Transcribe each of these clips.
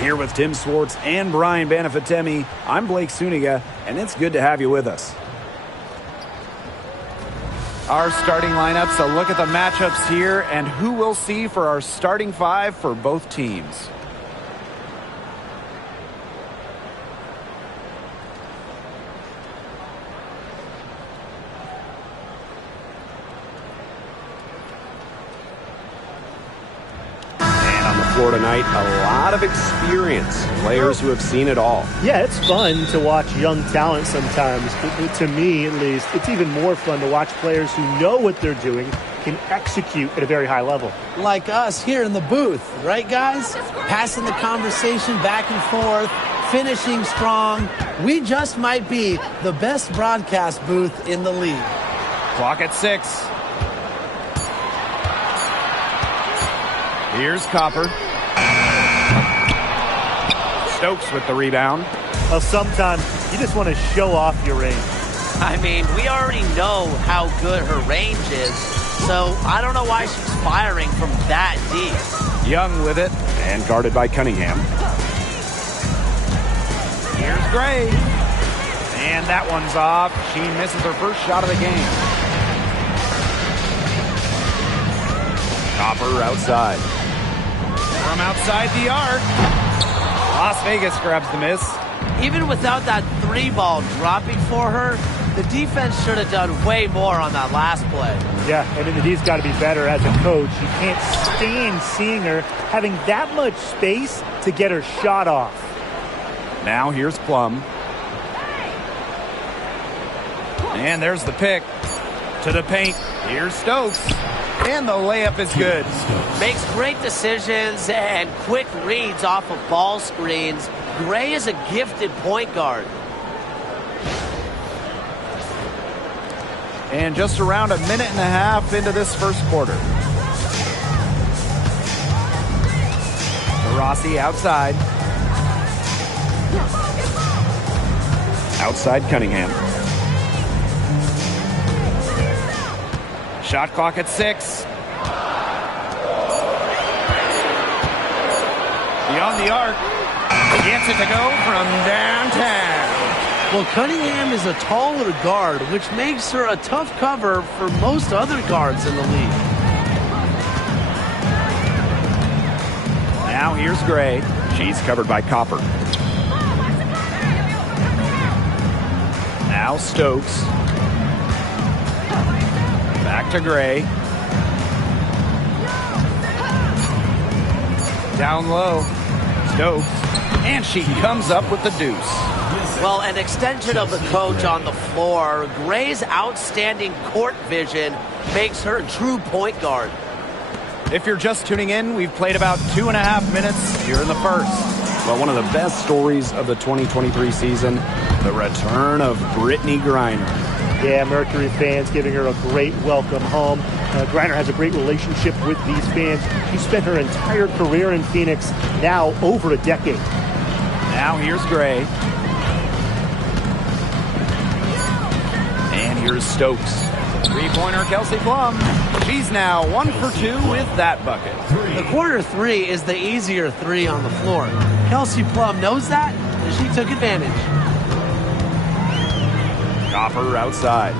Here with Tim Swartz and Brian Banafitemi, I'm Blake Suniga, and it's good to have you with us. Our starting lineups, a look at the matchups here and who we'll see for our starting five for both teams. For tonight, a lot of experience, players who have seen it all. Yeah, it's fun to watch young talent sometimes. To me, at least, it's even more fun to watch players who know what they're doing, can execute at a very high level. Like us here in the booth, right, guys? Passing the conversation back and forth, finishing strong. We just might be the best broadcast booth in the league. Clock at 6. Here's Copper. Stokes with the rebound. Well, sometimes you just want to show off your range. I mean, we already know how good her range is, so I don't know why she's firing from that deep. Young with it, and guarded by Cunningham. Here's Gray. And that one's off. She misses her first shot of the game. Copper outside. From outside the arc. Las Vegas grabs the miss. Even without that 3-ball dropping for her, the defense should have done way more on that last play. Yeah, I mean, he's got to be better as a coach. You can't stand seeing her having that much space to get her shot off. Now here's Plum. And there's the pick. To the paint. Here's Stokes. And the layup is good. Makes great decisions and quick reads off of ball screens. Gray is a gifted point guard. And just around a minute and a half into this first quarter. Rossi outside. Outside Cunningham. Shot clock at 6. Beyond the arc. Gets it to go from downtown. Well, Cunningham is a taller guard, which makes her a tough cover for most other guards in the league. Now here's Gray. She's covered by Copper. Now Stokes. Back to Gray. Down low. Stokes. And she comes up with the deuce. Well, an extension of the coach on the floor. Gray's outstanding court vision makes her a true point guard. If you're just tuning in, we've played about 2.5 minutes here in the first. Well, one of the best stories of the 2023 season, the return of Brittney Griner. Yeah, Mercury fans giving her a great welcome home. Griner has a great relationship with these fans. She spent her entire career in Phoenix, now over a decade. Now here's Gray. And here's Stokes. Three-pointer Kelsey Plum. She's now 1 for 2 with that bucket. The quarter 3 is the easier 3 on the floor. Kelsey Plum knows that, and she took advantage. Copper outside.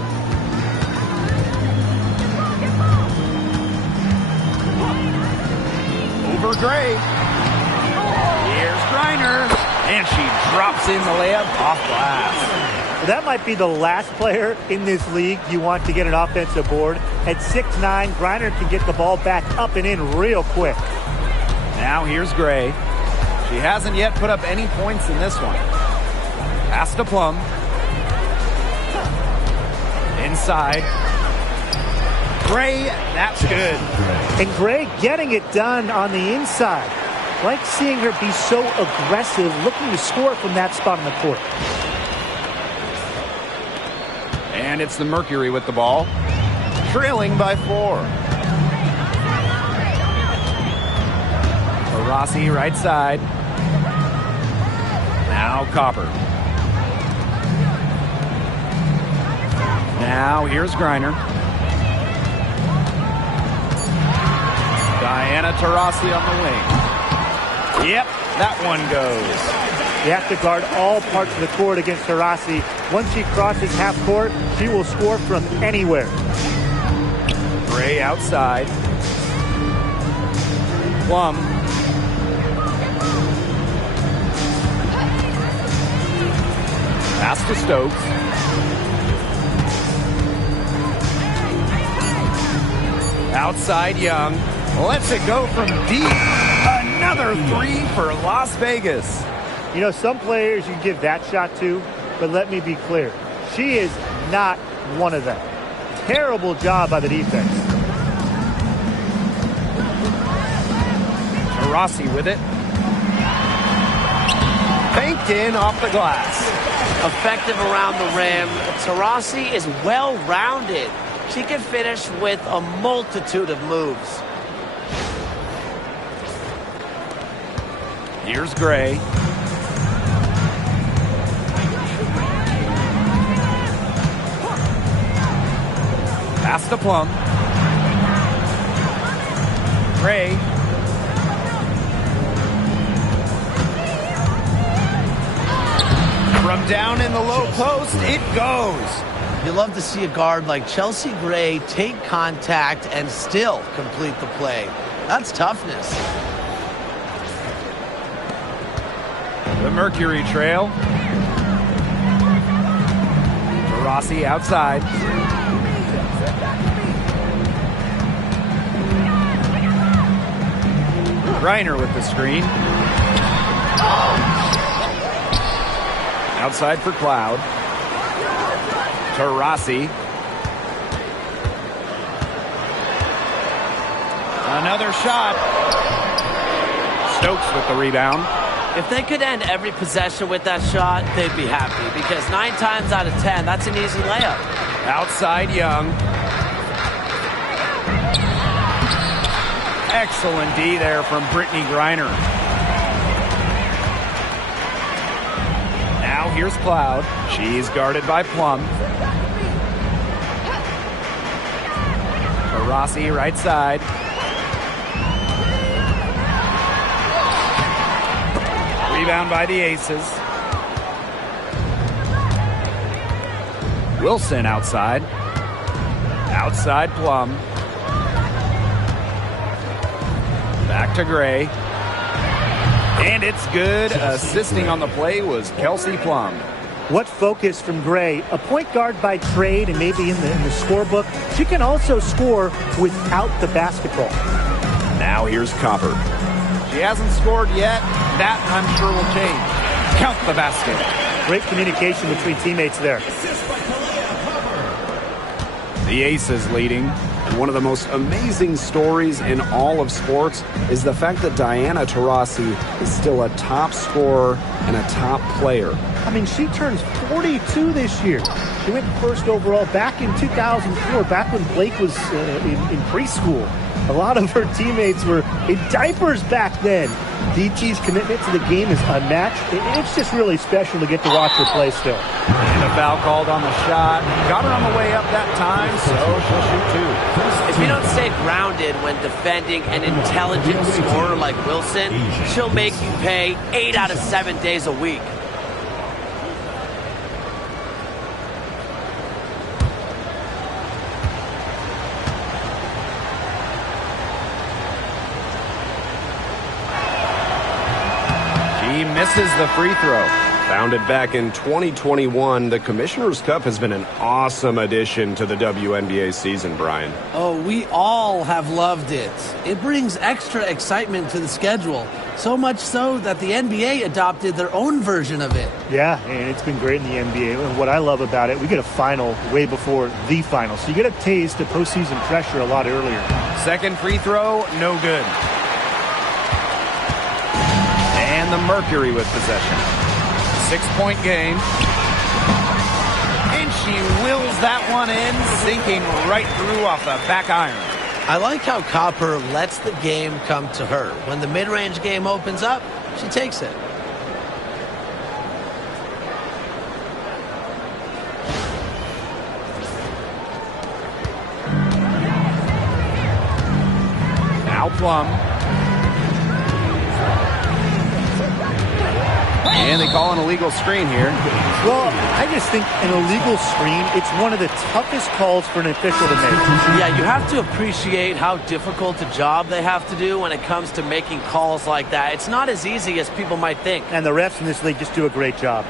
Over Gray. Here's Griner. And she drops in the layup off glass. That might be the last player in this league you want to get an offensive board. At 6'9", Griner can get the ball back up and in real quick. Now here's Gray. She hasn't yet put up any points in this one. Pass to Plum. Inside. Gray, that's good. And Gray getting it done on the inside. Like seeing her be so aggressive, looking to score from that spot on the court. And it's the Mercury with the ball. Trailing by 4. Rossi right side. Now Copper. Now here's Griner. Diana Taurasi on the wing. Yep, That one goes. You have to guard all parts of the court against Taurasi. Once she crosses half court, she will score from anywhere. Gray outside. Plum. Pass to Stokes. Outside Young. Lets it go from deep. Another three for Las Vegas. You know, some players you give that shot to, but let me be clear. She is not one of them. Terrible job by the defense. Taurasi with it. Banked in off the glass. Effective around the rim. Taurasi is well-rounded. She can finish with a multitude of moves. Here's Gray. Pass to Plum. Gray. From down in the low post, it goes. You love to see a guard like Chelsea Gray take contact and still complete the play. That's toughness. The Mercury trail. Taurasi outside. Griner with the screen. Outside for Cloud. Taurasi. Another shot. Stokes with the rebound. If they could end every possession with that shot, they'd be happy because 9 times out of 10, that's an easy layup. Outside Young. Excellent D there from Brittany Griner. Now here's Cloud. She's guarded by Plum. Taurasi right side. Rebound by the Aces. Wilson outside. Outside Plum. Back to Gray. And it's good. Assisting on the play was Kelsey Plum. What focus from Gray. A point guard by trade and maybe in the scorebook. She can also score without the basketball. Now here's Copper. She hasn't scored yet. That, I'm sure, will change. Count the basket. Great communication between teammates there. The Aces leading. And one of the most amazing stories in all of sports is the fact that Diana Taurasi is still a top scorer and a top player. I mean, she turns 42 this year. She went first overall back in 2004, back when Blake was in preschool. A lot of her teammates were in diapers back then. DT's commitment to the game is unmatched. It's just really special to get to watch her play still. And a foul called on the shot. Got her on the way up that time, so she'll shoot two. If you don't stay grounded when defending an intelligent scorer like Wilson, she'll make you pay 8 out of 7 days a week. He misses the free throw. Founded back in 2021, the Commissioner's Cup has been an awesome addition to the WNBA season, Brian. Oh, we all have loved it. It brings extra excitement to the schedule. So much so that the NBA adopted their own version of it. Yeah, and it's been great in the NBA. And what I love about it, we get a final way before the final. So you get a taste of postseason pressure a lot earlier. Second free throw, no good. And the Mercury with possession. 6-point game. And she wills that one in, sinking right through off the back iron. I like how Copper lets the game come to her. When the mid-range game opens up, she takes it. Now Plum. And they call an illegal screen here. Well, I just think an illegal screen, it's one of the toughest calls for an official to make. Yeah, you have to appreciate how difficult a job they have to do when it comes to making calls like that. It's not as easy as people might think. And the refs in this league just do a great job.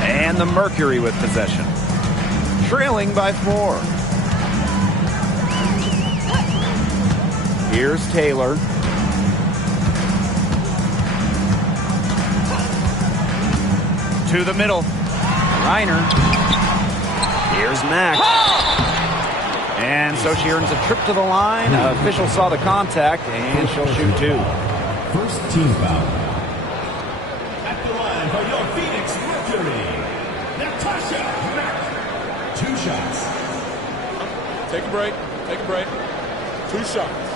And the Mercury with possession. Trailing by 4. Here's Taylor. To the middle. Reiner. Here's Mack. And so she earns a trip to the line. Official saw the contact, and she'll shoot 2. First team foul. At the line for your Phoenix Mercury, Natasha Mack. 2 shots. Take a break. Take a break. 2 shots.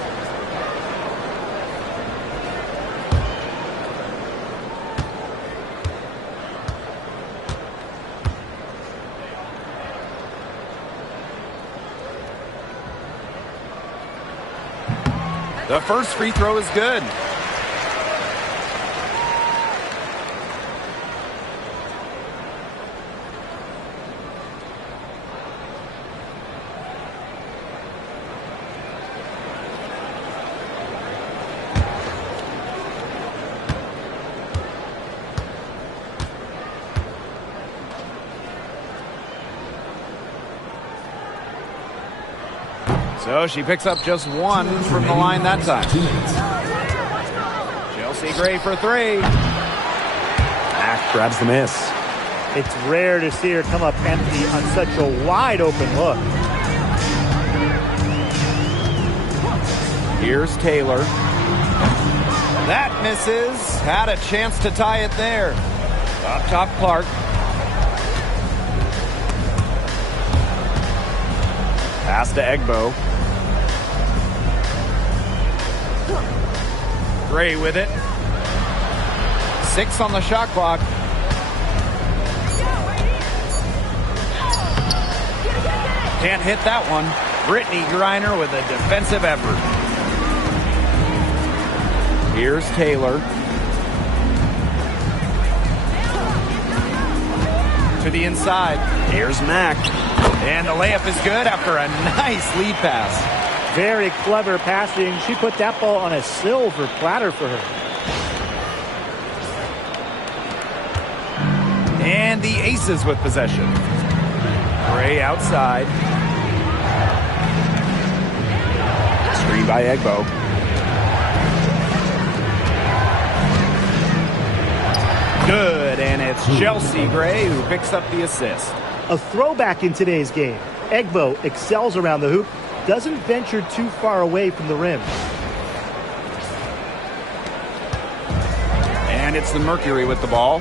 The first free throw is good. So she picks up just 1 from the line that time. Chelsea Gray for 3. Mack grabs the miss. It's rare to see her come up empty on such a wide open look. Here's Taylor. That misses. Had a chance to tie it there. Up top, Clark. Pass to Egbo. Gray with it. 6 on the shot clock. Can't hit that one. Brittany Griner with a defensive effort. Here's Taylor. To the inside. Here's Mack. And the layup is good after a nice lead pass. Very clever passing. She put that ball on a silver platter for her. And the Aces with possession. Gray outside. Screen by Egbo. Good, and it's Chelsea Gray who picks up the assist. A throwback in today's game. Egbo excels around the hoop, doesn't venture too far away from the rim. And it's the Mercury with the ball.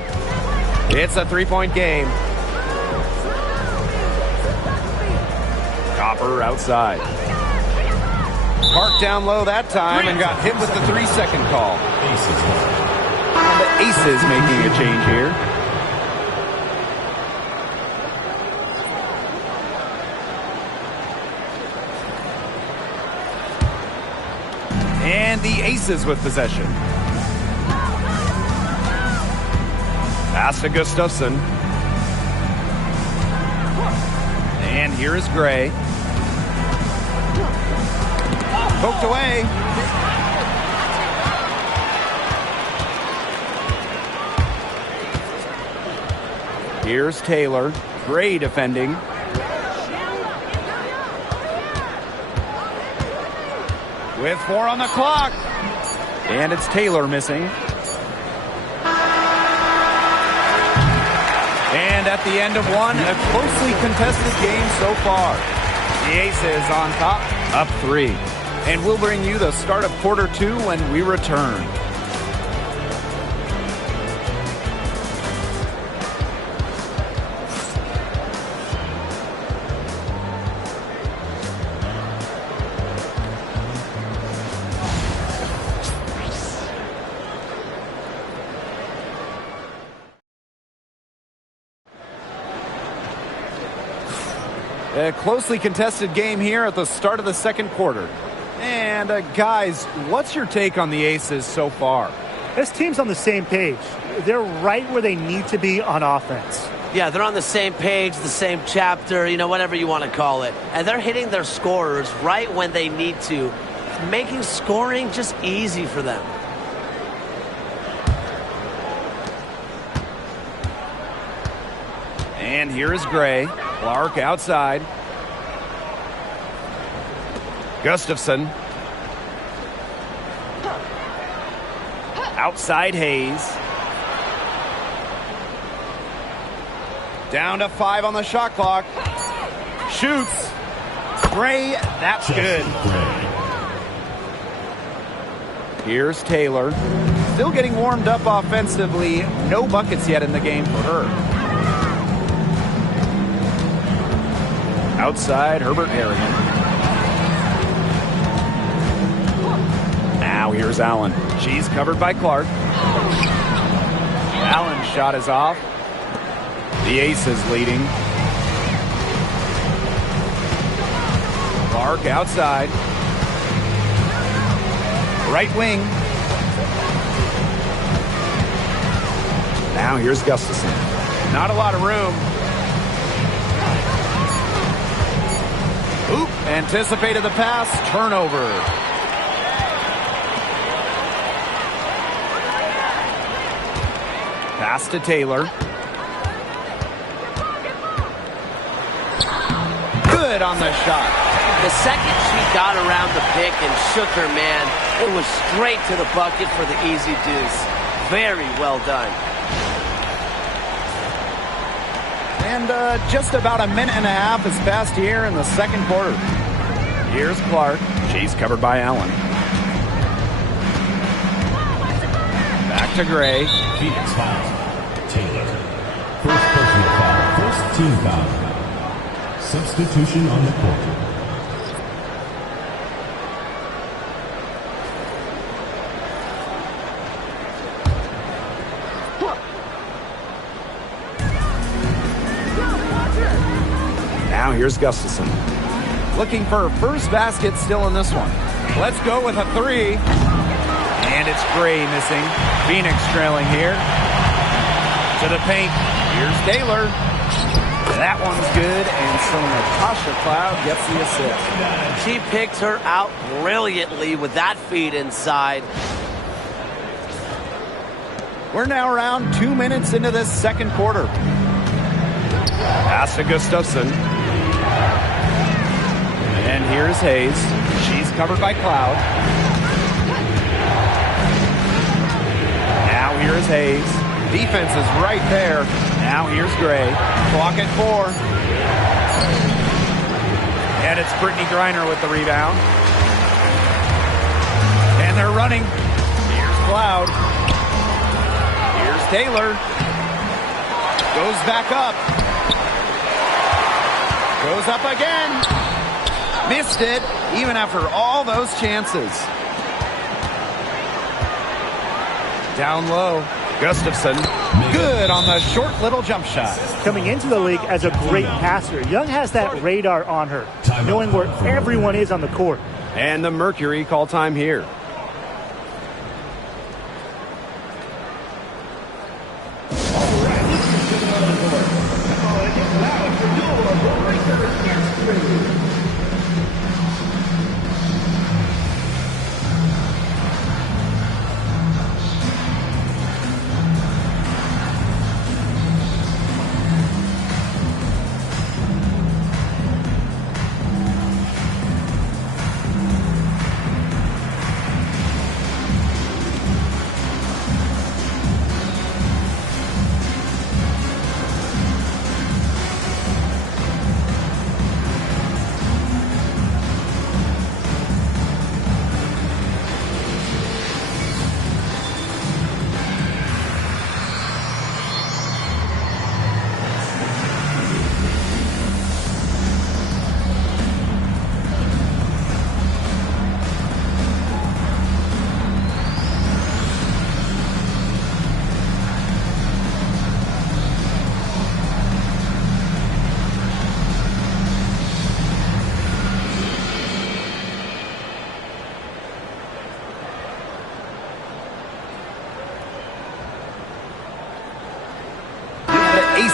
It's a 3-point game. Copper outside. Parked down low that time and got hit with the 3-second call. And the Aces making a change here. And the Aces with possession. Pass to Gustafson. And here is Gray. Poked away. Here's Taylor. Gray defending. With 4 on the clock. And it's Taylor missing. And at the end of one, a closely contested game so far. The Aces on top, up 3. And we'll bring you the start of quarter 2 when we return. A closely contested game here at the start of the second quarter. And And guys, what's your take on the Aces so far? This team's on the same page. They're right where they need to be on offense. Yeah, they're on the same page, the same chapter, whatever you want to call it. And they're hitting their scorers right when they need to, making scoring just easy for them. And here is Gray. Clark outside. Gustafson. Outside Hayes. Down to 5 on the shot clock. Shoots. Gray, that's good. Here's Taylor. Still getting warmed up offensively. No buckets yet in the game for her. Outside, Herbert Harrigan. Now here's Allen. She's covered by Clark. Allen's shot is off. The Aces leading. Clark outside. Right wing. Now here's Gustafson. Not a lot of room. Oop, anticipated the pass. Turnover. Pass to Taylor. Good on the shot. The second she got around the pick and shook her man, it was straight to the bucket for the easy deuce. Very well done. And just about a minute and a half has passed here in the second quarter. Here's Clark. She's covered by Allen. Back to Gray. Phoenix foul. Taylor. First personal foul. First team foul. Substitution on the court. Now here's Gustafson. Looking for her first basket still in this one. Let's go with a 3. And it's Gray missing. Phoenix trailing here. To the paint. Here's Taylor. That one's good. And so Natasha Cloud gets the assist. She picked her out brilliantly with that feed inside. We're now around 2 minutes into this second quarter. Pass to Gustafson. And here's Hayes. She's covered by Cloud. Now here's Hayes. Defense is right there. Now here's Gray. Clock at 4. And it's Brittany Griner with the rebound. And they're running. Here's Cloud. Here's Taylor. Goes back up. Goes up again. Missed it, even after all those chances. Down low. Gustafson. Good on the short little jump shot. Coming into the league as a great passer, Young has that radar on her, knowing where everyone is on the court. And the Mercury call time here.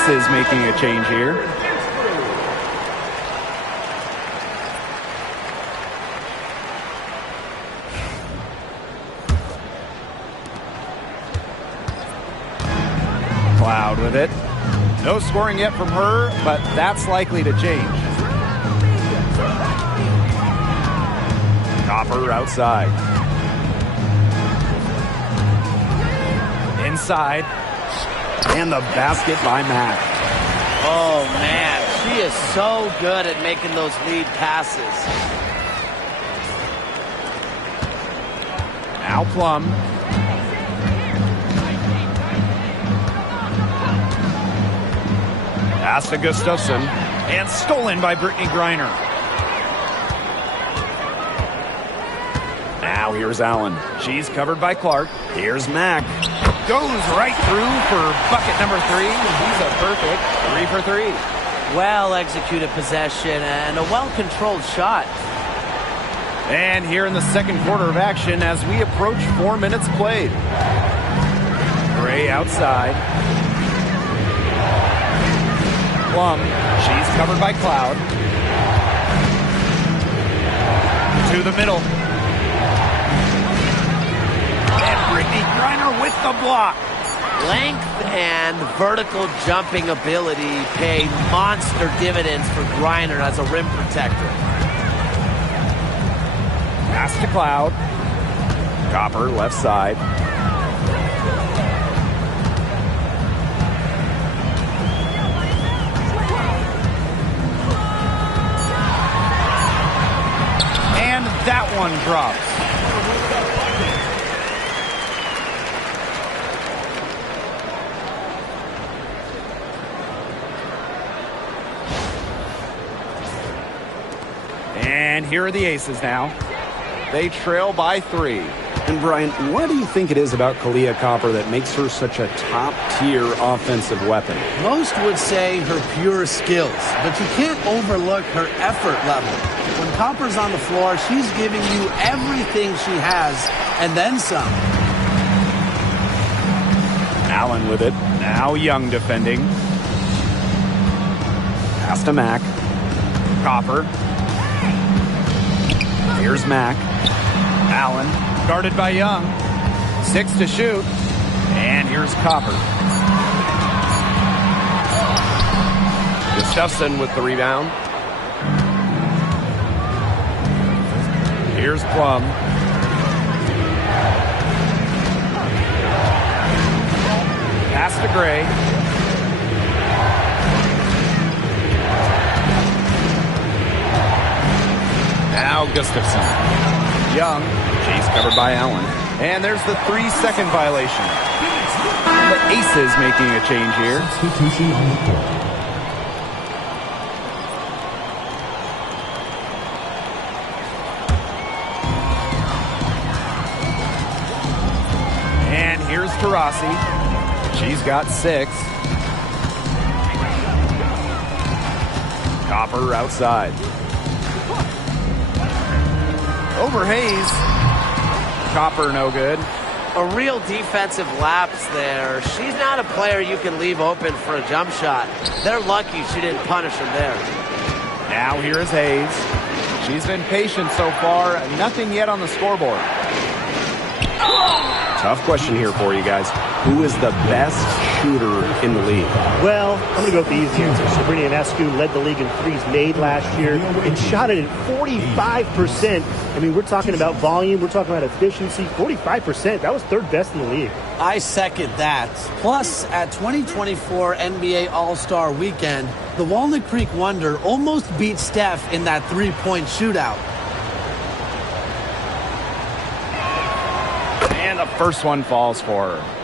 Aces making a change here. Cloud with it. No scoring yet from her, but that's likely to change. Copper outside. Inside. And the basket by Mack. Oh, man. She is so good at making those lead passes. Now Plum. Pass to Gustafson. And stolen by Brittany Griner. Now here's Allen. She's covered by Clark. Here's Mack. Goes right through for bucket number 3. He's a perfect 3 for 3. Well-executed possession and a well-controlled shot. And here in the second quarter of action as we approach 4 minutes played. Gray outside. Plum. She's covered by Cloud. To the middle. And Brittany Griner with the block. Length and vertical jumping ability pay monster dividends for Griner as a rim protector. Pass to Cloud. Copper left side. And that one drops. And here are the Aces now. They trail by 3. And Brian, what do you think it is about Kahleah Copper that makes her such a top-tier offensive weapon? Most would say her pure skills, but you can't overlook her effort level. When Copper's on the floor, she's giving you everything she has, and then some. Allen with it. Now Young defending. Pass to Mack. Copper. Here's Mack. Allen, guarded by Young. 6 to shoot. And here's Copper. Gustafson with the rebound. Here's Plum. Pass to Gray. Now Gustafson. Young. She's covered by Allen. And there's the 3-second violation. The Aces making a change here. Substitution on the court. And here's Taurasi. She's got 6. Copper outside. Over Hayes. Copper no good. A real defensive lapse there. She's not a player you can leave open for a jump shot. They're lucky she didn't punish him there. Now here is Hayes. She's been patient so far. Nothing yet on the scoreboard. Tough question here for you guys. Who is the best shooter in the league? Well, I'm going to go with the easy answer. Sabrina Ionescu led the league in threes made last year and shot it at 45%. I mean, we're talking about volume. We're talking about efficiency. 45%. That was third best in the league. I second that. Plus, at 2024 NBA All-Star Weekend, the Walnut Creek Wonder almost beat Steph in that three-point shootout. And the first one falls for her.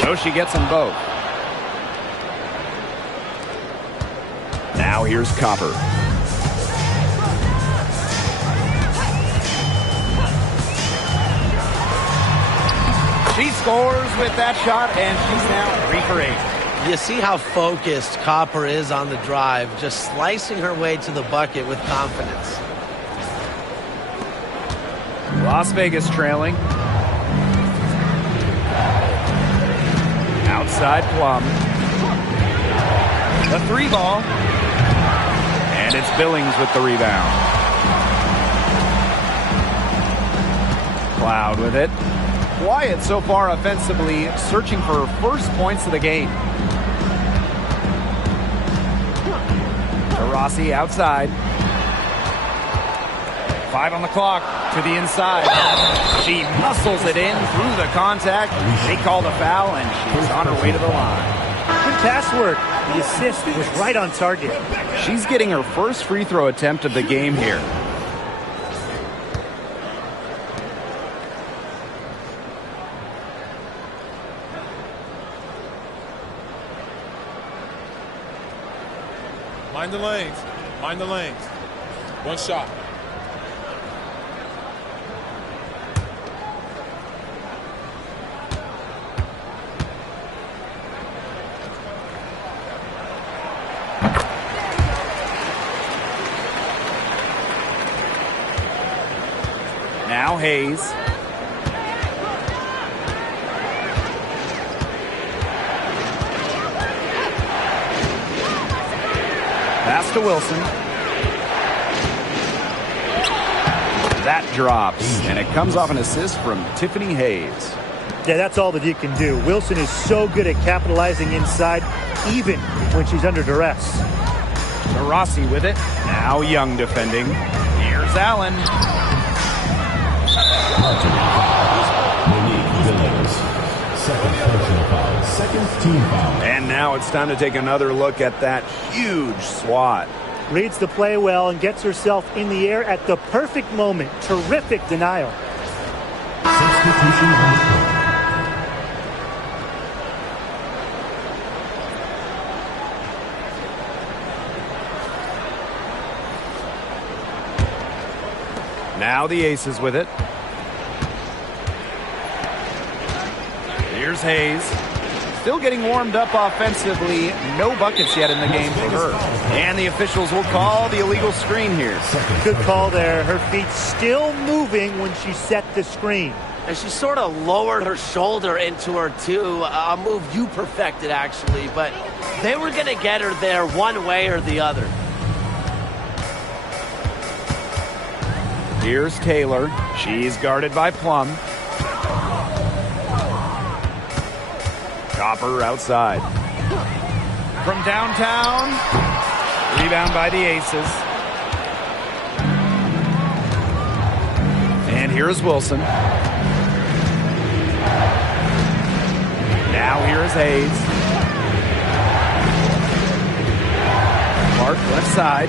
So she gets them both. Now here's Copper. She scores with that shot, and she's now 3 for 8. You see how focused Copper is on the drive, just slicing her way to the bucket with confidence. Las Vegas trailing. Outside Plum. The 3 ball. And it's Billings with the rebound. Cloud with it. Quiet so far offensively, searching for her first points of the game. Rossi outside. 5 on the clock to the inside. She muscles it in through the contact. They called a foul, and she's on her way to the line. Good pass work. The assist was right on target. She's getting her first free throw attempt of the game here. Mind the lanes. Mind the lanes. 1 shot. Now Hayes. Pass to Wilson. That drops, and it comes off an assist from Tiffany Hayes. Yeah, that's all that you can do. Wilson is so good at capitalizing inside, even when she's under duress. Rossi with it. Now Young defending. Here's Allen. Second personal foul. Second team foul. And now it's time to take another look at that huge swat. Reads the play well and gets herself in the air at the perfect moment. Terrific denial. Substitution on the court. Now the Aces with it. Here's Hayes. Still getting warmed up offensively. No buckets yet in the game for her. And the officials will call the illegal screen here. Good call there. Her feet still moving when she set the screen. And she sort of lowered her shoulder into her, too. A move you perfected, actually. But they were going to get her there one way or the other. Here's Taylor. She's guarded by Plum. Copper outside. From downtown. Rebound by the Aces. And here's Wilson. Now here is Hayes. Clark left side.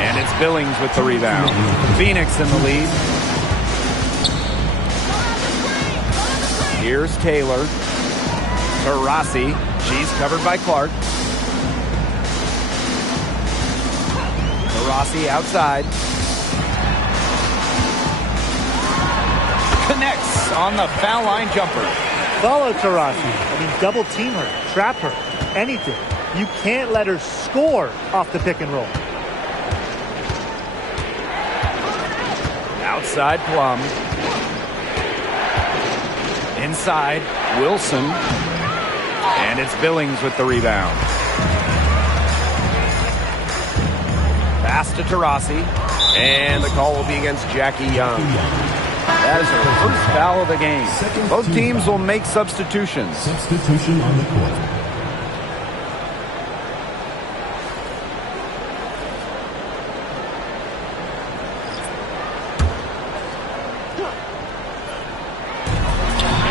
And it's Billings with the rebound. Phoenix in the lead. Here's Taylor. To Rossi. She's covered by Clark. To Rossi outside. Connects on the foul line jumper. Follow Taurasi. Double team her, trap her, anything. You can't let her score off the pick and roll. Outside Plum. Inside Wilson. And it's Billings with the rebound. Pass to Taurasi. And the call will be against Jackie Young. That is her first foul of the game. Both teams will make substitutions. Substitution on the court.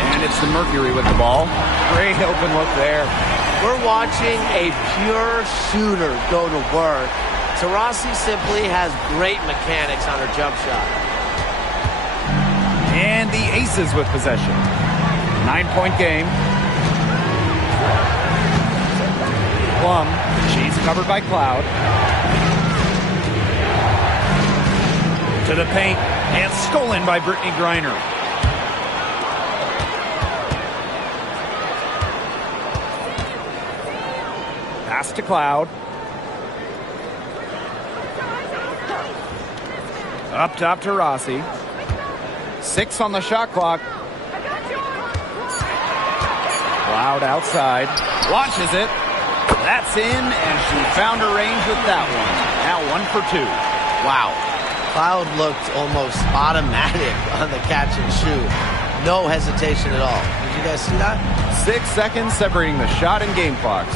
And it's the Mercury with the ball. Great open look there. We're watching a pure shooter go to work. Taurasi simply has great mechanics on her jump shot. And the Aces with possession. 9-point game. Plum, she's covered by Cloud. To the paint, and stolen by Brittany Griner. Pass to Cloud. Up top to Rossi. 6 on the shot clock. Cloud outside. Launches it. That's in, and she found her range with that one. Now 1 for 2. Wow. Cloud looked almost automatic on the catch and shoot. No hesitation at all. Did you guys see that? 6 seconds separating the shot and game clocks.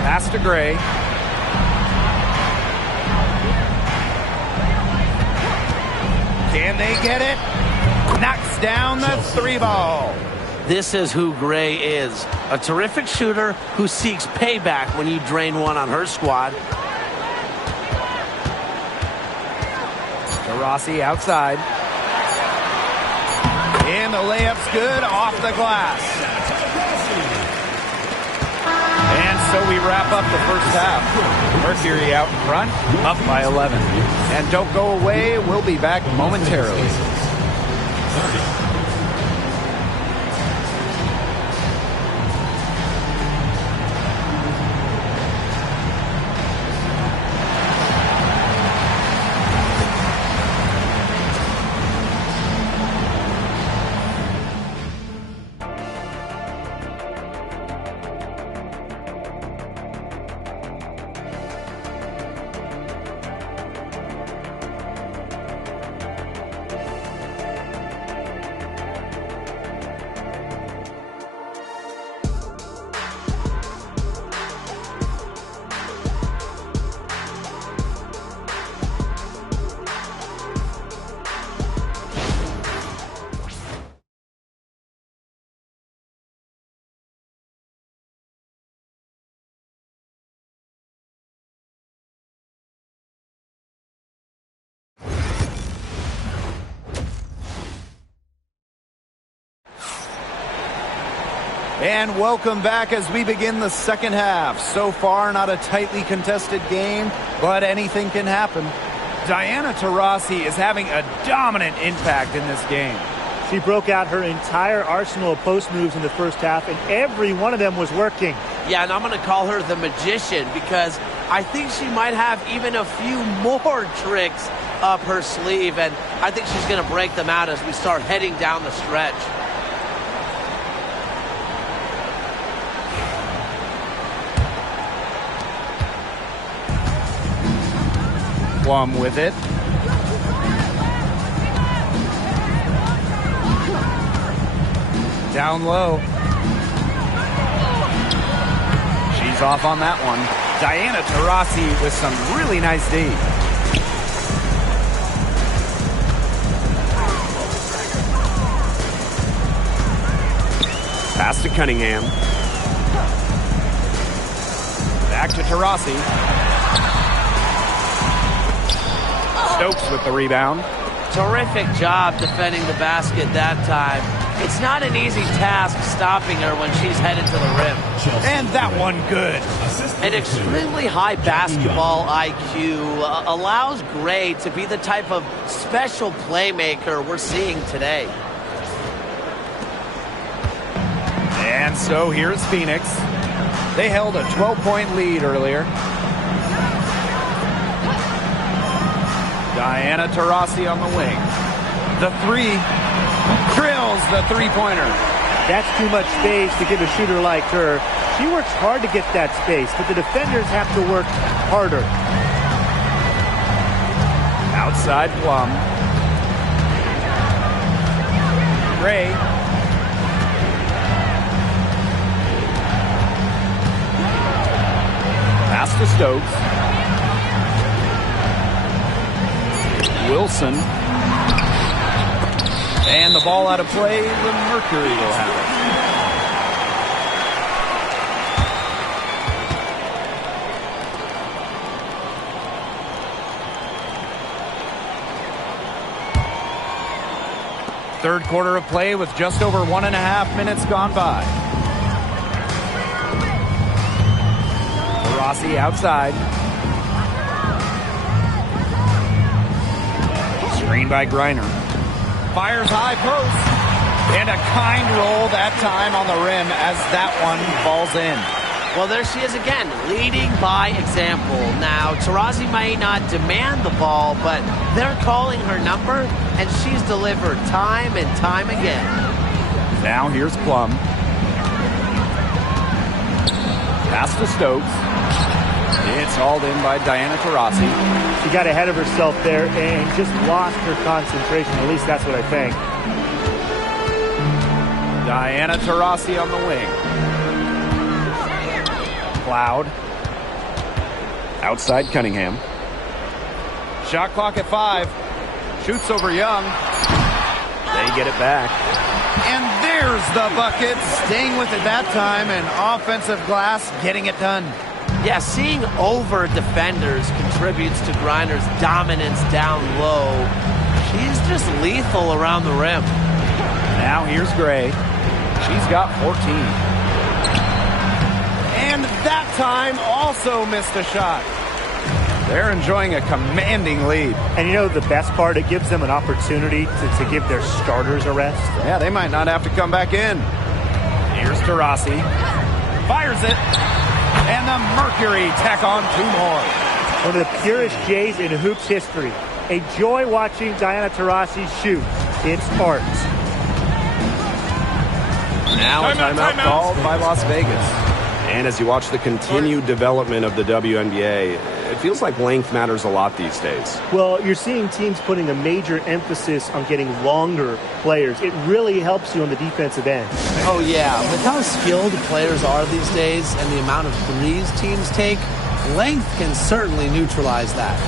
Pass to Gray. Can they get it? Knocks down the 3 ball. This is who Gray is. A terrific shooter who seeks payback when you drain one on her squad. Rossi outside. And the layup's good off the glass. And so we wrap up the first half. Mercury out in front, up by 11. And don't go away, we'll be back momentarily. And welcome back as we begin the second half. So far, not a tightly contested game, but anything can happen. Diana Taurasi is having a dominant impact in this game. She broke out her entire arsenal of post moves in the first half, and every one of them was working. Yeah, and I'm going to call her the magician because I think she might have even a few more tricks up her sleeve, and I think she's going to break them out as we start heading down the stretch. Plum with it. Down low. She's off on that one. Diana Taurasi with some really nice D. Pass to Cunningham. Back to Taurasi. Stokes with the rebound. Terrific job defending the basket that time. It's not an easy task stopping her when she's headed to the rim. And that one good. An extremely high basketball IQ allows Gray to be the type of special playmaker we're seeing today. And so here's Phoenix. They held a 12-point lead earlier. Diana Taurasi on the wing. The 3 drills the three-pointer. That's too much space to give a shooter like her. She works hard to get that space, but the defenders have to work harder. Outside Plum. Gray. Pass to Stokes. Wilson. And the ball out of play. The Mercury will have it. Third quarter of play with just over 1.5 minutes gone by. Rossi outside. Screen by Griner. Fires high post. And a kind roll that time on the rim as that one falls in. Well, there she is again, leading by example. Now, Taurasi might not demand the ball, but they're calling her number, and she's delivered time and time again. Now here's Plum. Pass to Stokes. It's hauled in by Diana Taurasi. She got ahead of herself there and just lost her concentration. At least that's what I think. Diana Taurasi on the wing. Cloud. Outside Cunningham. Shot clock at 5. Shoots over Young. They get it back. And there's the bucket. Staying with it that time, and offensive glass getting it done. Yeah, seeing over defenders contributes to Griner's dominance down low. She's just lethal around the rim. Now here's Gray. She's got 14. And that time also missed a shot. They're enjoying a commanding lead. And you know the best part? It gives them an opportunity to give their starters a rest. Yeah, they might not have to come back in. Here's Taurasi. Fires it. And the Mercury tack on 2 more. One of the purest Jays in hoops history. A joy watching Diana Taurasi shoot. It's art. Now a timeout called by Las Vegas. And as you watch the continued development of the WNBA, it feels like length matters a lot these days. Well, you're seeing teams putting a major emphasis on getting longer players. It really helps you on the defensive end. Oh, yeah. With how skilled players are these days and the amount of threes teams take, length can certainly neutralize that.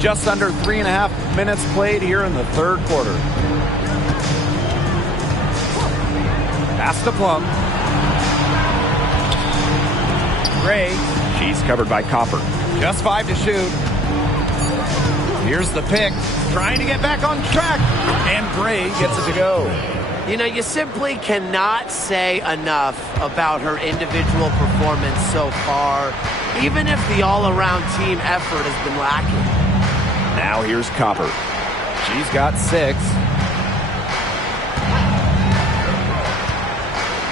Just under 3.5 minutes played here in the third quarter. Pass to Plum. Gray. She's covered by Copper. Just 5 to shoot. Here's the pick. Trying to get back on track. And Gray gets it to go. You know, you simply cannot say enough about her individual performance so far, even if the all-around team effort has been lacking. Now here's Copper. She's got 6.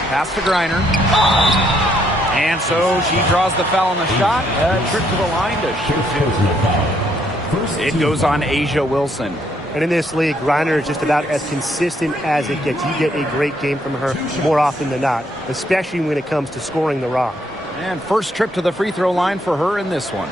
Pass to Griner. And so she draws the foul on the shot. A trip to the line to shoot 2. It goes on Asia Wilson. And in this league, Griner is just about as consistent as it gets. You get a great game from her more often than not, especially when it comes to scoring the rock. And first trip to the free throw line for her in this one.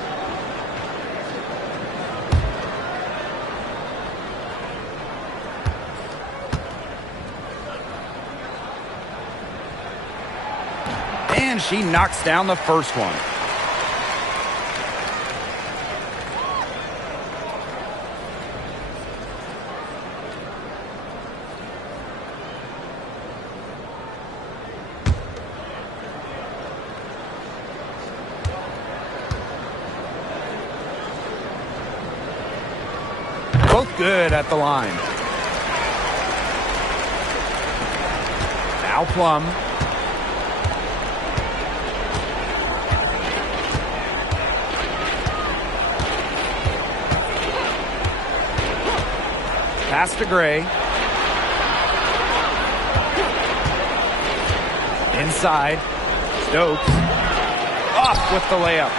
And she knocks down the first one. Both good at the line. Now Plum. Pass to Gray. Inside. Stokes. Off with the layup.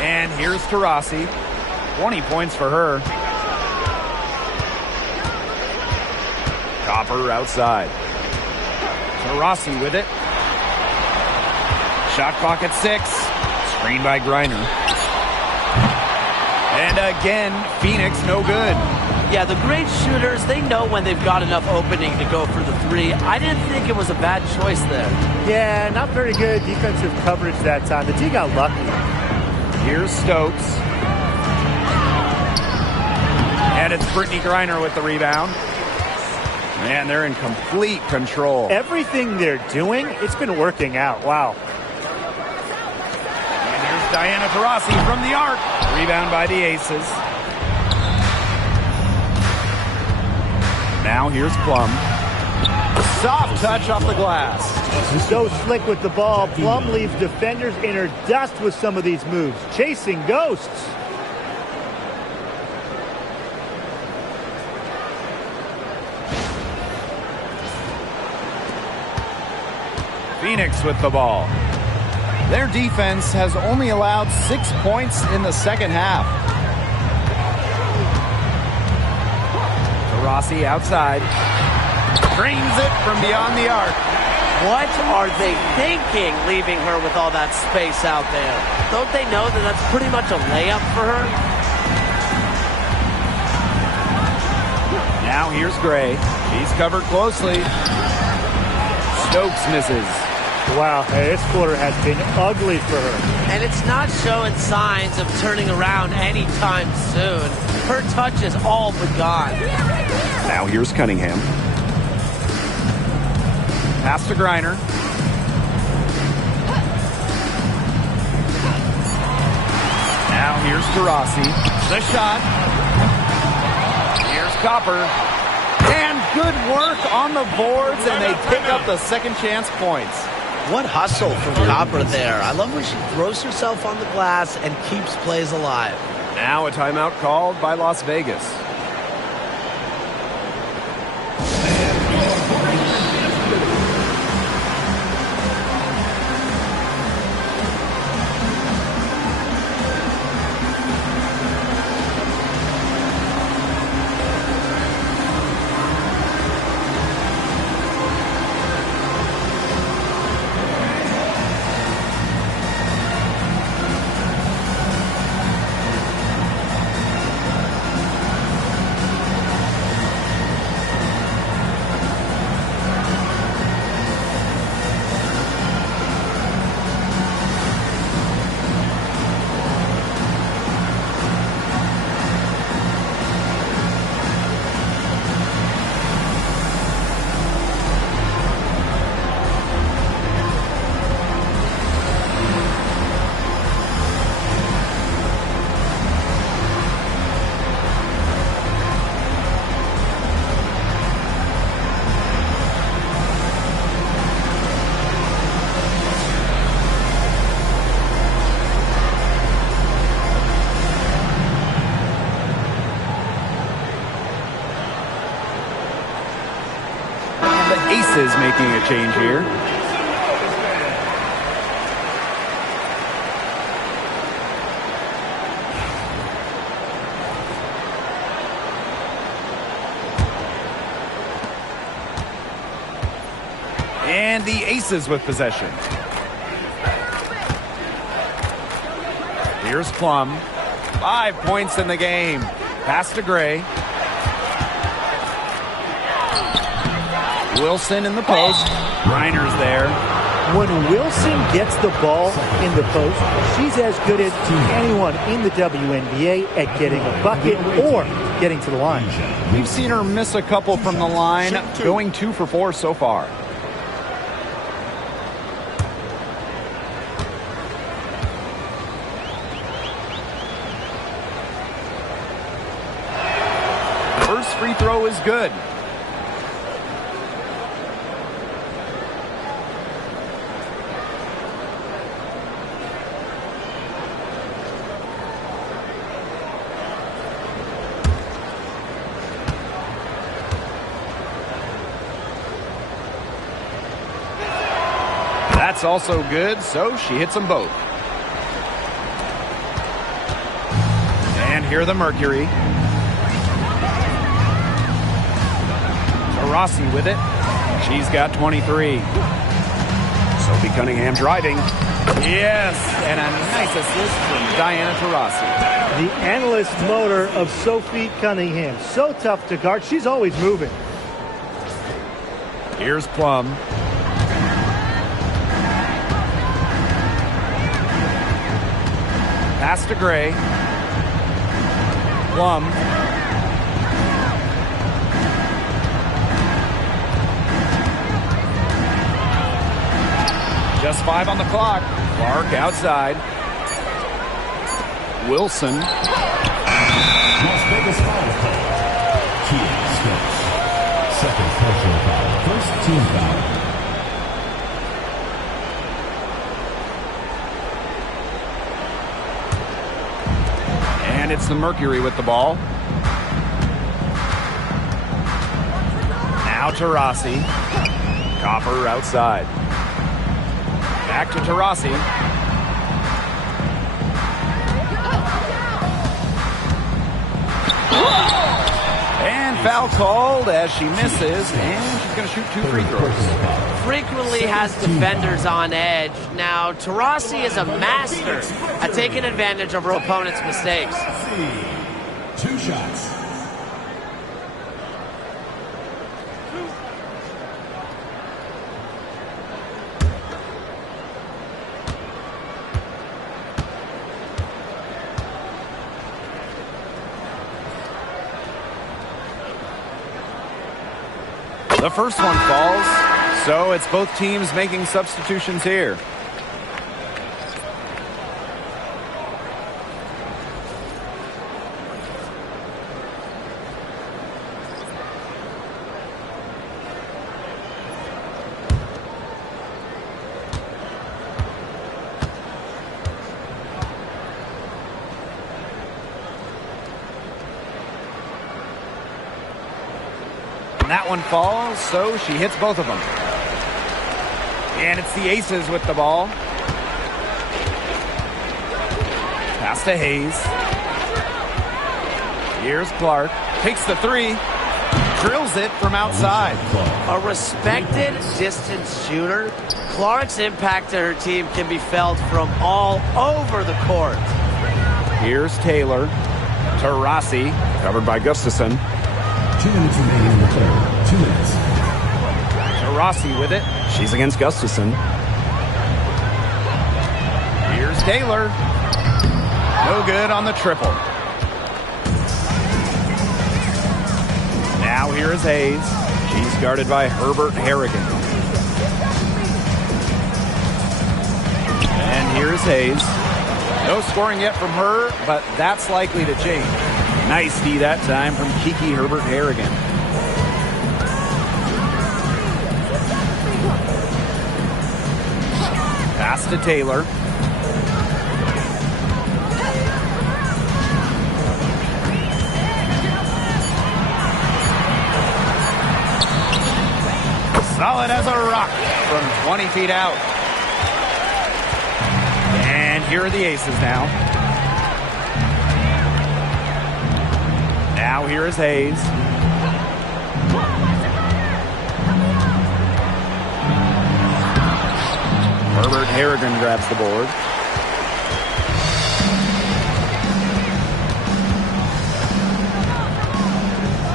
And here's Taurasi. 20 points for her. Copper outside. Taurasi with it. Shot clock at 6. Screen by Griner. And again, Phoenix no good. Yeah, the great shooters, they know when they've got enough opening to go for the three. I didn't think it was a bad choice there. Yeah, not very good defensive coverage that time. The D got lucky. Here's Stokes. And it's Brittany Griner with the rebound. Man, they're in complete control. Everything they're doing, it's been working out. Wow. And here's Diana Taurasi from the arc. Rebound by the Aces. Now here's Plum. Soft touch off the glass. So slick with the ball. Plum leaves defenders in her dust with some of these moves. Chasing ghosts. Phoenix with the ball. Their defense has only allowed 6 points in the second half. Taurasi outside. Drains it from beyond the arc. What are they thinking, leaving her with all that space out there? Don't they know that that's pretty much a layup for her? Now here's Gray. She's covered closely. Stokes misses. Wow, this quarter has been ugly for her. And it's not showing signs of turning around anytime soon. Her touch is all but gone. Now here's Cunningham. Pass to Griner. Now here's Taurasi. The shot. Here's Copper. And good work on the boards, and they pick up the second chance points. What hustle from Copper there. I love when she throws herself on the glass and keeps plays alive. Now a timeout called by Las Vegas. Aces making a change here. And the Aces with possession. Here's Plum. 5 points in the game. Pass to Gray. Wilson in the post. Reiner's there. When Wilson gets the ball in the post, she's as good as anyone in the WNBA at getting a bucket or getting to the line. We've seen her miss a couple from the line, going 2 for 4 so far. First free throw is good. That's also good, so she hits them both. And here the Mercury. Rossi with it. She's got 23. Sophie Cunningham driving. Yes, and a nice assist from Diana Taurasi. The analyst motor of Sophie Cunningham. So tough to guard. She's always moving. Here's Plum. Pass to Gray. Plum. Just 5 on the clock. Clark outside. Wilson. Las Vegas foul call. Kia Stokes. Second personal foul. First team foul. And it's the Mercury with the ball. Now Taurasi. Copper outside. Back to Taurasi. And foul called as she misses, and she's going to shoot 2 free throws. Frequently has defenders on edge. Now, Taurasi is a master at taking advantage of her opponent's mistakes. 2 shots. The first one falls, so it's both teams making substitutions here. That one falls, so she hits both of them. And it's the Aces with the ball. Pass to Hayes. Here's Clark. Takes the 3. Drills it from outside. A respected distance shooter, Clark's impact to her team can be felt from all over the court. Here's Taylor. Taurasi. Covered by Gustafson. 2 minutes remaining in the third. 2 minutes. Taurasi with it. She's against Gustafson. Here's Taylor. No good on the triple. Now here is Hayes. She's guarded by Herbert Harrigan. And here's Hayes. No scoring yet from her, but that's likely to change. Nice D that time from Kiki Herbert Harrigan. Pass to Taylor. Solid as a rock from 20 feet out. And here are the Aces now. Now here is Hayes. Herbert Harrigan grabs the board.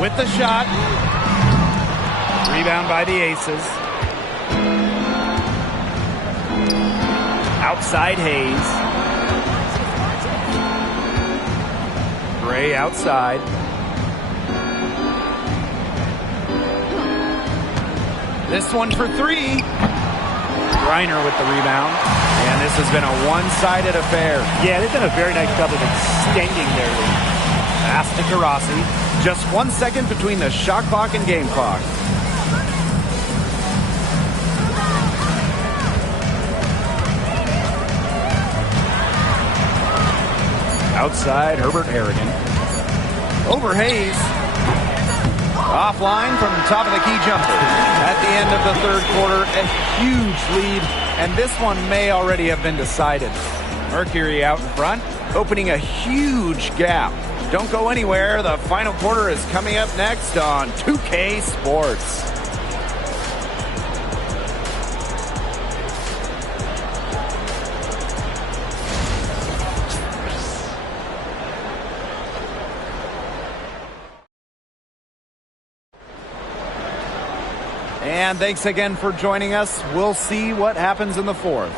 With the shot. Rebound by the Aces. Outside Hayes. Gray outside. This one for 3. Reiner with the rebound. And this has been a one-sided affair. Yeah, they've done a very nice job of extending their lead. Pass to Taurasi. Just 1 second between the shot clock and game clock. Outside, Herbert Harrigan. Over Hayes. Offline from the top of the key jumper. At the end of the third quarter, a huge lead And this one may already have been decided. Mercury out in front, opening a huge gap. Don't go anywhere. The final quarter is coming up next on 2K Sports. And thanks again for joining us. We'll see what happens in the fourth.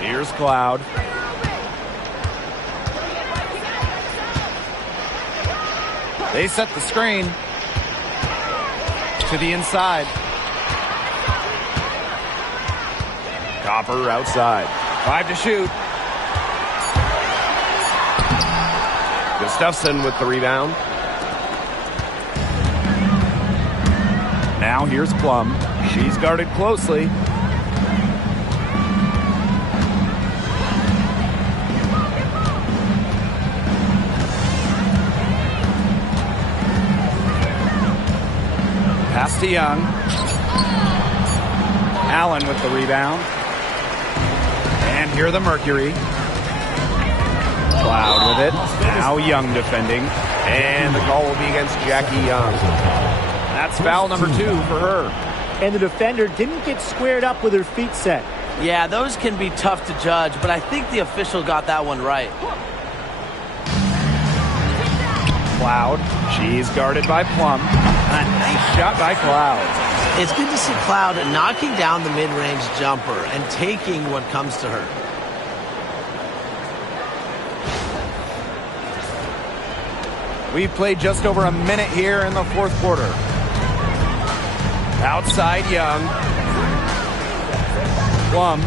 Here's Cloud. They set the screen to the inside. Copper outside. 5 to shoot. Gustafson with the rebound. Now here's Plum. She's guarded closely. Pass to Young. Allen with the rebound. And here the Mercury. Cloud with it. Now Young defending. And the call will be against Jackie Young. That's foul number 2 for her. And the defender didn't get squared up with her feet set. Yeah, those can be tough to judge, but I think the official got that one right. Cloud. She's guarded by Plum. A nice shot by Cloud. It's good to see Cloud knocking down the mid-range jumper and taking what comes to her. We've played just over a minute here in the fourth quarter. Outside Young. Plum.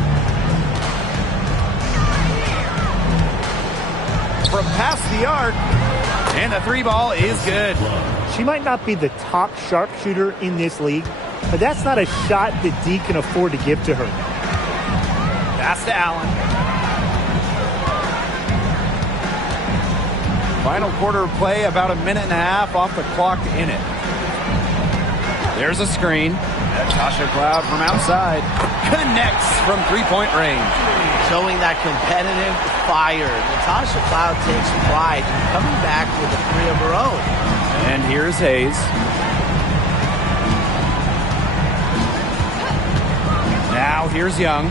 From past the arc. And the 3 ball is good. She might not be the top sharpshooter in this league, but that's not a shot that D can afford to give to her. Pass to Allen. Final quarter of play, about a minute and a half off the clock in it. There's a screen. Natasha Cloud from outside connects from 3-point range. Showing that competitive fire. Natasha Cloud takes pride in coming back with a 3 of her own. And here's Hayes. Now here's Young.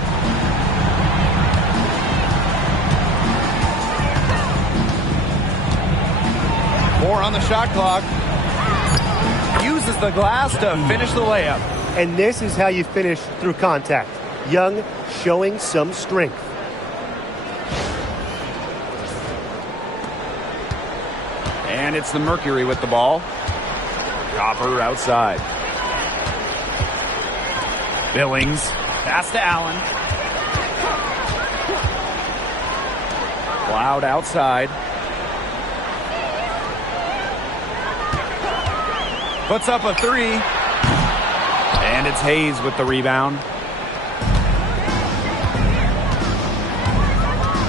Four on the shot clock. Uses the glass to finish the layup. And this is how you finish through contact. Young showing some strength. And it's the Mercury with the ball. Copper outside. Billings. Pass to Allen. Cloud outside. Puts up a 3. And it's Hayes with the rebound.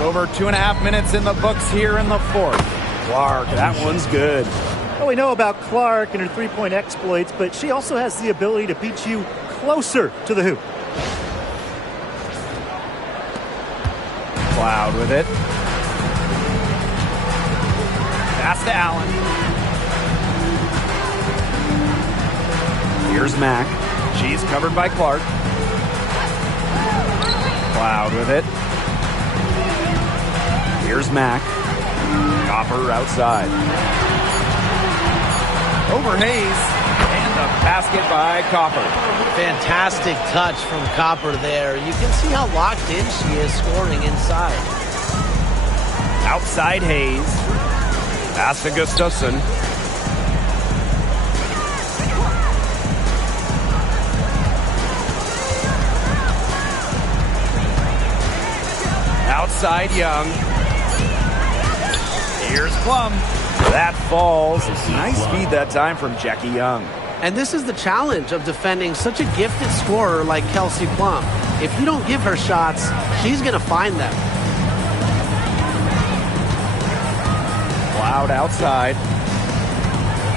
Over 2.5 minutes in the books here in the fourth. Clark, that one's good. Well, we know about Clark and her three-point exploits, but she also has the ability to beat you closer to the hoop. Cloud with it. Pass to Allen. Here's Mack. She's covered by Clark. Cloud with it. Here's Mack. Copper outside. Over Hayes. And the basket by Copper. Fantastic touch from Copper there. You can see how locked in she is scoring inside. Outside Hayes. Pass to Gustafson. Outside Young. Here's Plum. That falls. Nice feed that time from Jackie Young. And this is the challenge of defending such a gifted scorer like Kelsey Plum. If you don't give her shots, she's going to find them. Cloud outside.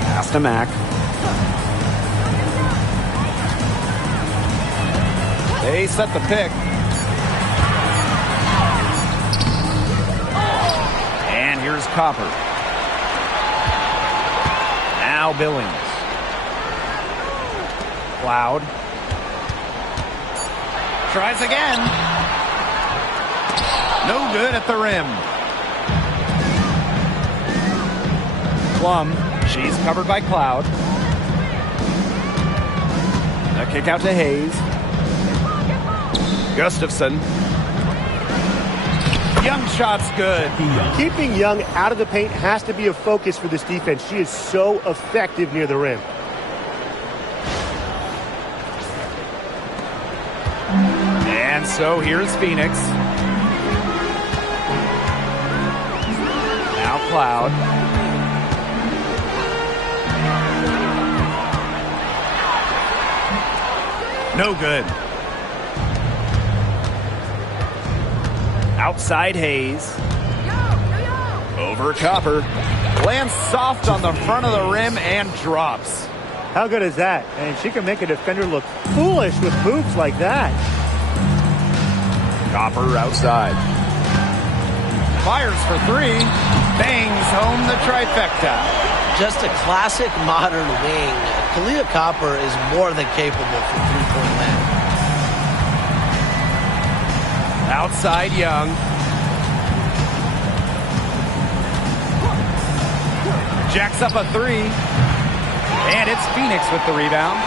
Pass to Mack. They set the pick. And here's Copper. Now Billings. Cloud. Tries again. No good at the rim. Plum. She's covered by Cloud. A kick out to Hayes. Gustafson. Young shot's good. Keeping Young out of the paint has to be a focus for this defense. She is so effective near the rim. And so here's Phoenix. Now Cloud. No good. Outside Hayes. Over Copper. Lands soft on the front of the rim and drops. How good is that? And she can make a defender look foolish with moves like that. Copper outside. Fires for three. Bangs home the trifecta. Just a classic modern wing. Kalia Copper is more than capable for three-point land. Outside Young. Jacks up a three. And it's Phoenix with the rebound.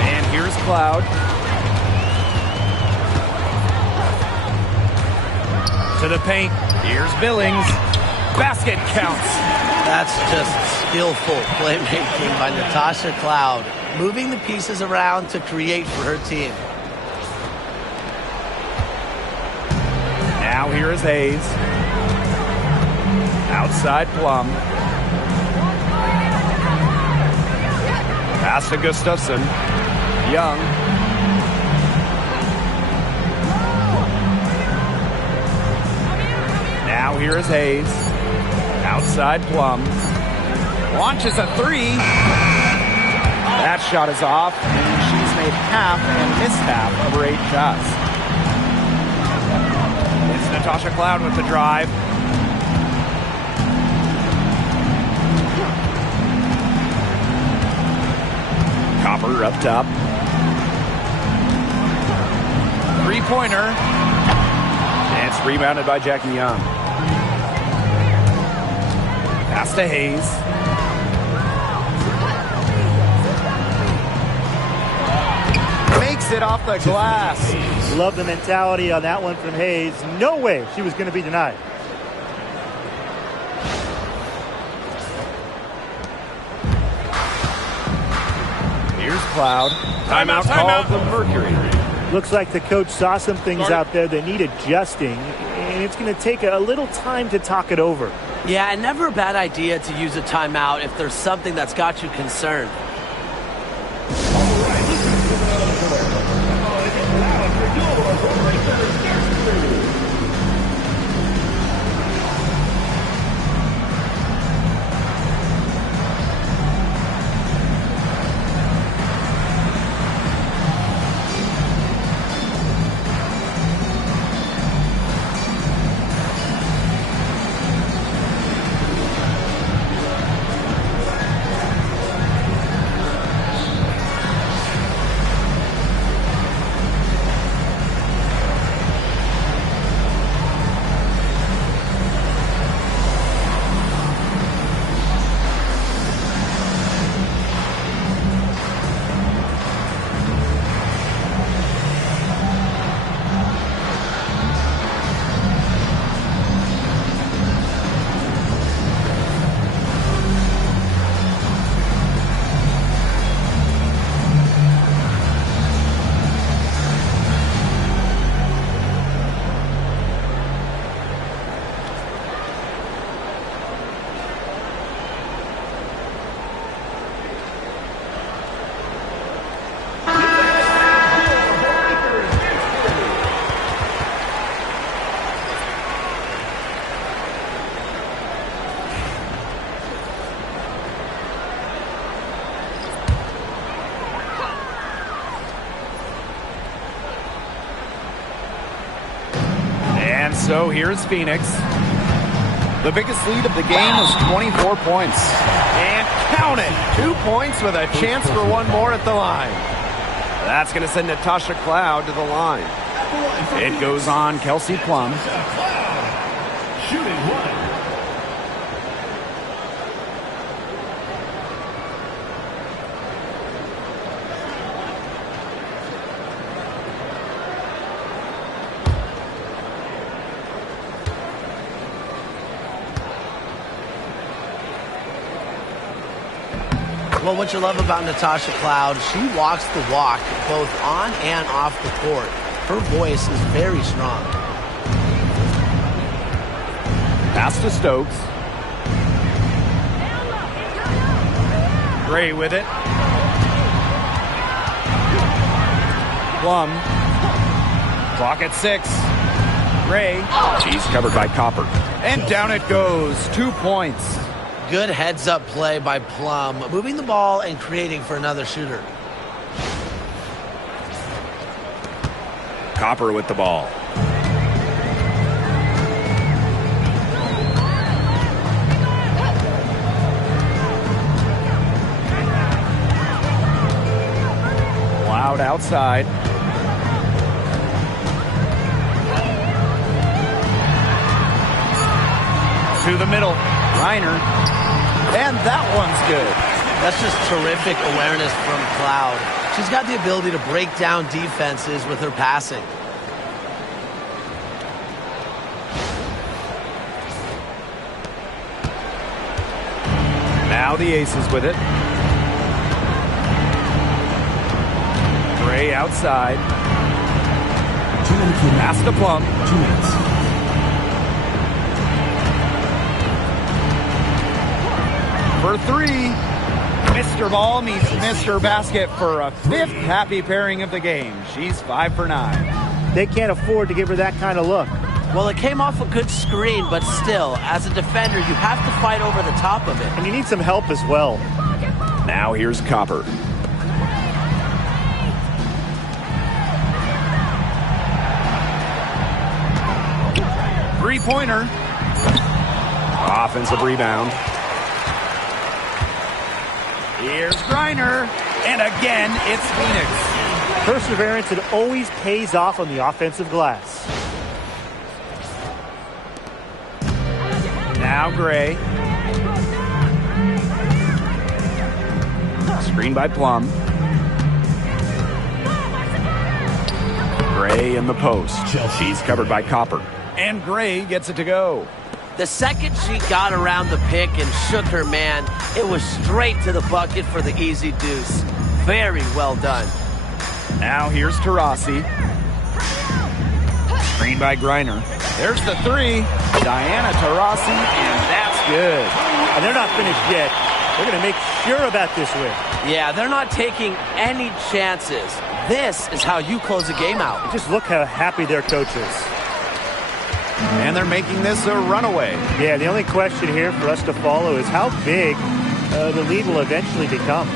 And here's Cloud. To the paint. Here's Billings. Basket counts. That's just skillful playmaking by Natasha Cloud, moving the pieces around to create for her team. Now here is Hayes. Outside Plum. Pass to Gustafson. Young. Now here is Hayes. Outside Plum. Launches a three. That shot is off, and she's made half and missed half of her 8 shots. It's Natasha Cloud with the drive. Copper up top. Three-pointer. And it's rebounded by Jackie Young. Pass to Hayes. Makes it off the glass. Love the mentality on that one from Hayes. No way she was going to be denied. Here's Cloud. Timeout called the Mercury. Looks like the coach saw some things out there that need adjusting, and it's going to take a little time to talk it over. Yeah, and never a bad idea to use a timeout if there's something that's got you concerned. And so here's Phoenix. The biggest lead of the game was 24 points. And count it, 2 points with a chance for one more at the line. That's going to send Natasha Cloud to the line. It goes on Kelsey Plum. Shooting one. Well, what you love about Natasha Cloud, she walks the walk both on and off the court. Her voice is very strong. Pass to Stokes. Gray with it. Plum. Clock at 6. Gray. She's covered by Copper. And down it goes. 2 points. Good heads-up play by Plum, moving the ball and creating for another shooter. Copper with the ball. Loud outside. To the middle. Reiner. And that one's good. That's just terrific awareness from Cloud. She's got the ability to break down defenses with her passing. Now the Aces with it. Gray outside. Pass to Plum. 2 minutes. For 3, Mr. Ball meets Mr. Basket for a 5th happy pairing of the game. She's 5 for 9. They can't afford to give her that kind of look. Well, it came off a good screen, but still, as a defender, you have to fight over the top of it. And you need some help as well. Now here's Copper. Three-pointer. Offensive rebound. Here's Reiner. And again, it's Phoenix. Perseverance, it always pays off on the offensive glass. Now Gray. Screen by Plum. Gray in the post. She's covered by Copper. And Gray gets it to go. The second she got around the pick and shook her man, it was straight to the bucket for the easy deuce. Very well done. Now here's Taurasi. Screen by Griner. There's the 3. Diana Taurasi, and that's good. And they're not finished yet. They're going to make sure about this win. Yeah, they're not taking any chances. This is how you close a game out. Just look how happy their coach is. And they're making this a runaway. Yeah, the only question here for us to follow is how big the lead will eventually become.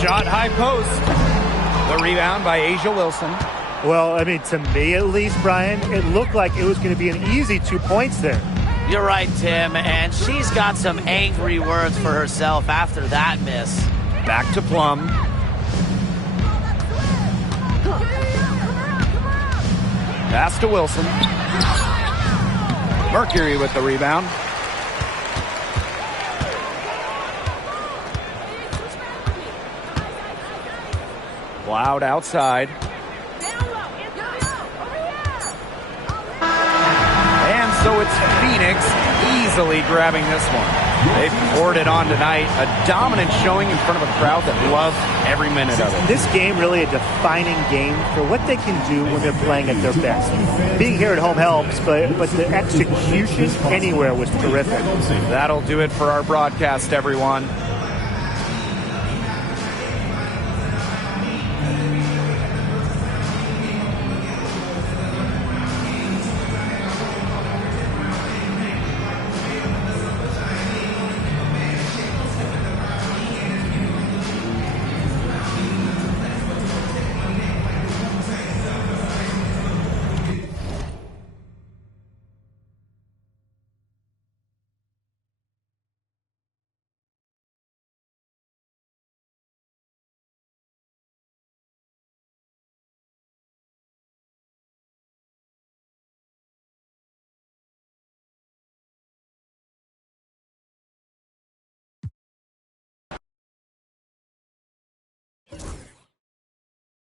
Shot high post. The rebound by Asia Wilson. Well, I mean, to me at least, Brian, it looked like it was going to be an easy 2 points there. You're right, Tim, and she's got some angry words for herself after that miss. Back to Plum. Pass to Wilson. Mercury with the rebound. Loud outside. And so it's Phoenix easily grabbing this one. They poured it on tonight. A dominant showing in front of a crowd that loved every minute of it. This game really a defining game for what they can do when they're playing at their best. Being here at home helps, but the execution anywhere was terrific. That'll do it for our broadcast, everyone.